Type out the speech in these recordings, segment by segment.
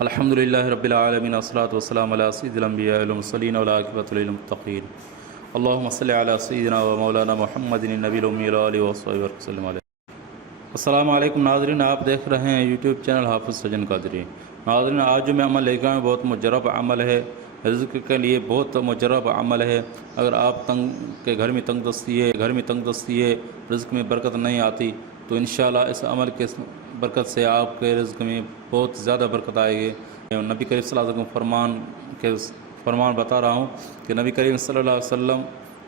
الحمدللہ رب العالمین والصلاۃ والسلام علی سید الانبیاء والمرسلین والعاقبۃ للمتقین اللہم صلی علی سیدنا و مولانا محمد النبی الامی وآلہ وصحبہ وسلم علیہ۔ السلام علیکم ناظرین، آپ دیکھ رہے ہیں یوٹیوب چینل حافظ سجن قادری۔ ناظرین، آج جو میں عمل لے کے آیا ہوں بہت مجرب عمل ہے، رزق کے لیے بہت مجرب عمل ہے۔ اگر آپ گھر میں تنگ دستی ہے، رزق میں برکت نہیں آتی، تو انشاءاللہ اس عمل کے برکت سے آپ کے رزق میں بہت زیادہ برکت آئے گی۔ نبی کریم صلی اللہ علیہ وسلم فرمان بتا رہا ہوں کہ نبی کریم صلی اللہ علیہ وسلم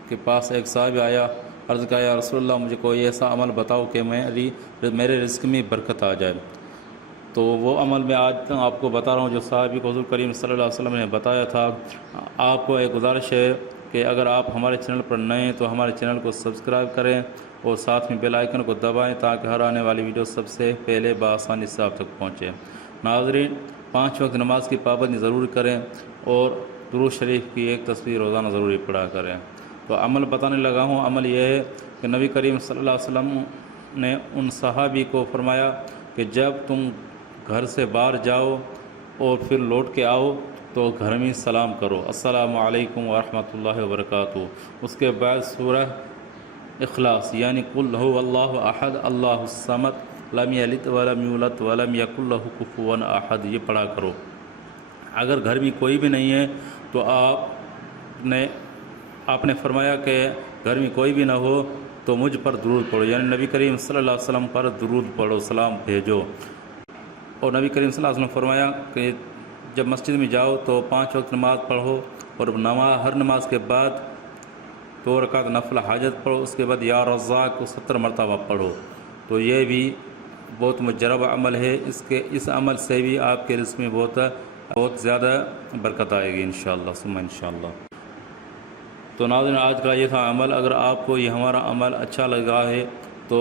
کے پاس ایک صحابی آیا، عرض کیا یا رسول اللہ مجھے کوئی ایسا عمل بتاؤ کہ میرے رزق میں برکت آ جائے۔ تو وہ عمل میں آج آپ کو بتا رہا ہوں جو صحابی کو حضور کریم صلی اللہ علیہ وسلم نے بتایا تھا۔ آپ کو ایک گزارش ہے کہ اگر آپ ہمارے چینل پر نئے ہیں تو ہمارے چینل کو سبسکرائب کریں اور ساتھ میں بیل آئیکن کو دبائیں تاکہ ہر آنے والی ویڈیو سب سے پہلے بآسانی سے آپ تک پہنچے۔ ناظرین، 5 وقت نماز کی پابندی ضرور کریں اور درود شریف کی ایک تصویر روزانہ ضروری پڑھا کریں۔ تو عمل بتانے لگا ہوں، عمل یہ ہے کہ نبی کریم صلی اللہ علیہ وسلم نے ان صحابی کو فرمایا کہ جب تم گھر سے باہر جاؤ اور پھر لوٹ کے آؤ تو گھر میں سلام کرو، السلام علیکم ورحمۃ اللہ وبرکاتہ۔ اس کے بعد سورہ اخلاص یعنی قل هو اللہ احد اللہ الصمد لم یلد ولم یولد ولم یکن لہ کفوا احد یہ پڑھا کرو۔ اگر گھر میں کوئی بھی نہیں ہے تو آپ نے فرمایا کہ گھر میں کوئی بھی نہ ہو تو مجھ پر درود پڑھو، یعنی نبی کریم صلی اللہ علیہ وسلم پر درود پڑھو، سلام بھیجو۔ اور نبی کریم صلی اللہ علیہ وسلم فرمایا کہ جب مسجد میں جاؤ تو 5 وقت نماز پڑھو اور ہر نماز کے بعد 2 رکعت نفل حاجت پڑھو، اس کے بعد یا رزاق کو 70 مرتبہ پڑھو۔ تو یہ بھی بہت مجرب عمل ہے، اس عمل سے بھی آپ کے رزق میں بہت زیادہ برکت آئے گی انشاءاللہ ثم انشاءاللہ۔ تو ناظرین، آج کا یہ تھا عمل۔ اگر آپ کو یہ ہمارا عمل اچھا لگا ہے تو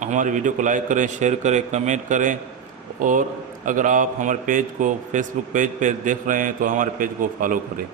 ہماری ویڈیو کو لائک کریں، شیئر کریں، کمنٹ کریں، اور اگر آپ ہمارے پیج کو فیس بک پیج پہ دیکھ رہے ہیں تو ہمارے پیج کو فالو کریں۔